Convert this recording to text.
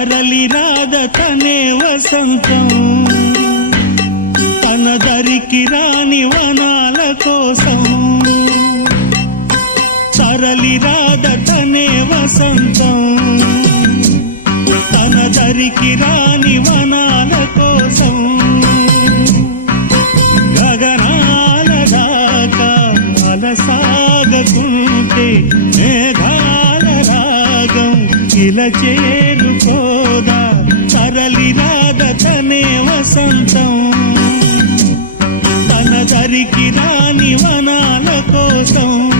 తరలి రాద తనే వసంతం తన దరికి రాని వనాల కోసం తరలి రాద తనే వసంతం తన దరికి రాని వనాల కోసం గగనాల దాకా అలసాగకుంటే మేఘాల రాగం ఇలా చేరుకోదా తరలి రాద తనే వసంతం తన దరికి రాని వనాల కోసం